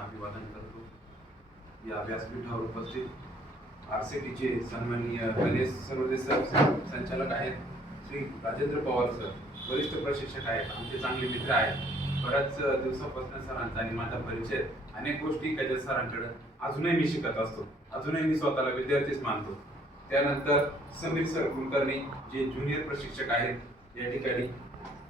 त्यांना अभिवादन करतो. या व्यासपीठावर उपस्थित आर सी टीचे सन्माननीय गणेश सर्वदे सर संचालक आहेत श्री राजेंद्र पवार सर वरिष्ठ प्रशिक्षक आहेत आमचे चांगले मित्र आहेत. बऱ्याच दिवसापासून सरांचा आणि माझा परिचय अनेक गोष्टी त्याच्या सरांकडे अजूनही मी शिकत असतो. अजूनही मी स्वतःला विद्यार्थीच मानतो. त्यानंतर समीर सर कुलकर्णी जे ज्युनियर प्रशिक्षक आहेत या ठिकाणी.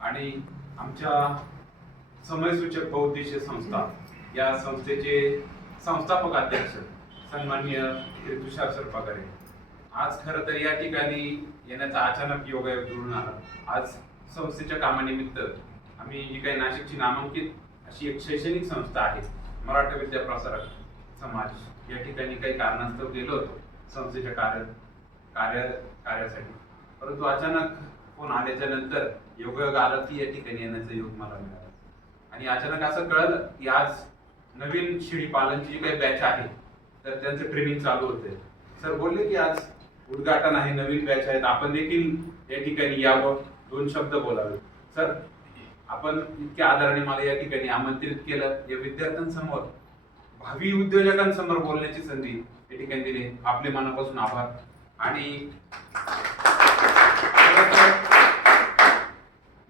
आणि आमच्या समयसूचक बहुउद्देशीय संस्था या संस्थेचे संस्थापक अध्यक्ष सन्मान्य श्री तुषार सर आज खरं तर या ठिकाणी येण्याचा अचानक योगायोग जुळून आला. आज संस्थेच्या कामानिमित्त आम्ही जी काही नाशिकची नामांकित अशी एक शैक्षणिक संस्था आहे मराठा विद्या प्रसारक समाज या ठिकाणी काही कारणास्तव गेलो होतो संस्थेच्या कार्य कार्य कार्यासाठी. परंतु अचानक फोन आल्याच्यानंतर योगायोग आला की या ठिकाणी येण्याचा योग मला मिळाला. आणि अचानक असं कळलं की आज नवीन शिडी पालनची जी काही बॅच आहे तर त्यांचं ट्रेनिंग चालू होते. सर बोलले की आज उद्घाटन आहे नवीन बॅच आहेत. आपण देखील या ठिकाणी यावं. दोन शब्द बोलावे. सर आपण इतक्या आदराने मला या ठिकाणी आमंत्रित केलं. या विद्यार्थ्यांसमोर भावी उद्योजकांसमोर बोलण्याची संधी या ठिकाणी दिली. आपले मनापासून आभार. आणि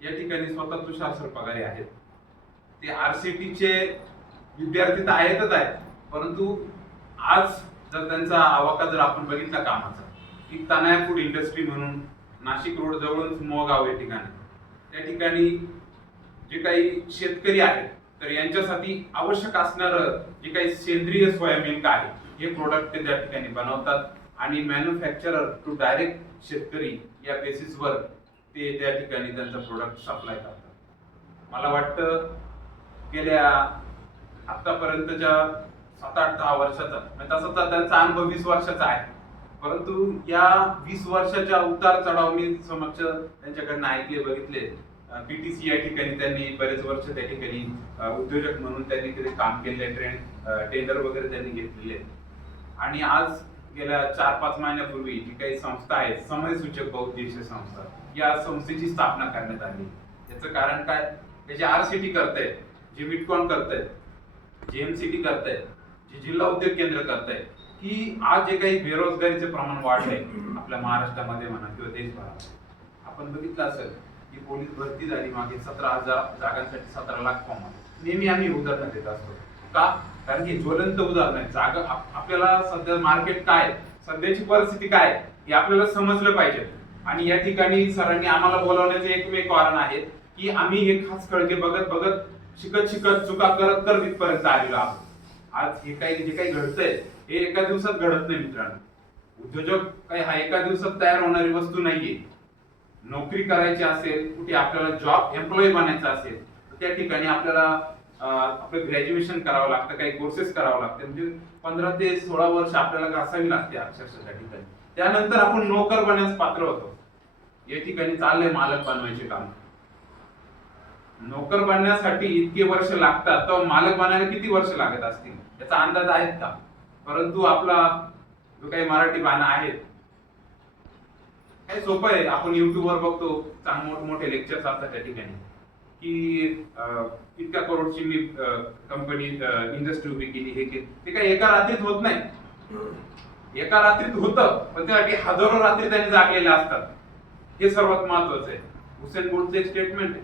या ठिकाणी स्वतः तुषार सर पगारे आहेत. ते आरसीटीचे विद्यार्थी तर आहेतच आहेत. परंतु आज जर त्यांचा आवाका जर आपण बघितला कामाचा की तनाया फूड इंडस्ट्री म्हणून नाशिक रोड जवळच मोगाव या ठिकाणी. त्या ठिकाणी जे काही शेतकरी आहेत तर यांच्यासाठी आवश्यक असणारं जे काही सेंद्रिय सोया मिल्क आहे हे प्रोडक्ट ते त्या ठिकाणी बनवतात. आणि मॅन्युफॅक्चरर टू डायरेक्ट शेतकरी या बेसिसवर ते त्या ठिकाणी त्यांचा प्रोडक्ट सप्लाय करतात. मला वाटतं गेल्या आतापर्यंतच्या सात आठ दहा वर्षाचा. म्हणजे तसा तर त्यांचा अनुभव वीस वर्षाचा आहे. परंतु या वीस वर्षाच्या उतार चढाव मी समक्ष त्यांच्याकडनं ऐकले बघितले. पीटीसी या ठिकाणी त्यांनी बरेच वर्ष त्या ठिकाणी उद्योजक म्हणून त्यांनी तिथे काम केले ट्रेंड टेंडर वगैरे त्यांनी घेतलेले आणि आज गेल्या चार पाच महिन्यापूर्वी जी काही संस्था आहे समयसूचक बहुउद्देशीय संस्था या संस्थेची स्थापना करण्यात आली. याचं कारण काय? त्याची आर सी टी करतायत जे विटकॉन करतायत जेएमसीटी करतायत जे जिल्हा उद्योग केंद्र करतायत की आज जे काही बेरोजगारीचे प्रमाण वाढलंय आपल्या महाराष्ट्रामध्ये म्हणा किंवा देशभरात आपण बघितलं असेल की पोलीस भरती झाली मागे सतरा हजार जागांसाठी सतरा लाख फॉर्म आले. नेहमी आम्ही उदाहरण देत असतो. का? कारण की ज्वलंत उदाहरण आहे. जागा आपल्याला सध्या मार्केट काय आहे, सध्याची परिस्थिती काय आहे, हे आपल्याला समजलं पाहिजे. आणि या ठिकाणी सरांनी आम्हाला बोलावण्याचे एकमेव कारण आहे की आम्ही हे खास कळके बघत बघत शिकत शिकत चुका करत करत इथपर्यंत आलेलो आहोत. आज हे काही जे काही घडतंय हे एका दिवसात घडत नाही मित्रांनो. उद्योजक काही हा एका दिवसात तयार होणारी वस्तू नाहीये. नोकरी करायची असेल कुठे आपल्याला जॉब एम्प्लॉई बनायचा असेल तर त्या ठिकाणी आपल्याला आपलं ग्रॅज्युएशन करावं लागतं काही कोर्सेस करावं लागते. म्हणजे पंधरा ते सोळा वर्ष आपल्याला घासावी लागते अक्षरशः त्या ठिकाणी. त्यानंतर आपण नोकर बनण्यास पात्र होतो. या ठिकाणी चाललंय मालक बनवायचे काम. नोकर बनण्यासाठी इतके वर्ष लागतात तर मालक बनायला किती वर्ष लागत असतील? याचा अंदाज आहेत का? परंतु आपला जो काही मराठी बाणा आहेत काही सोपं आहे. आपण युट्यूबवर वर बघतो चांग मोठमोठे लेक्चर्स असतात त्या ठिकाणी. की इतक्या करोडची मी कंपनी इंडस्ट्री उभी केली हे केली. ते काही एका रात्रीत होत नाही. एका रात्रीत होतं पण त्यासाठी हजारो रात्री त्यांनी जागलेले असतात. हे सर्वात महत्वाचं आहे. हुसेन बोल्टचं एक स्टेटमेंट आहे.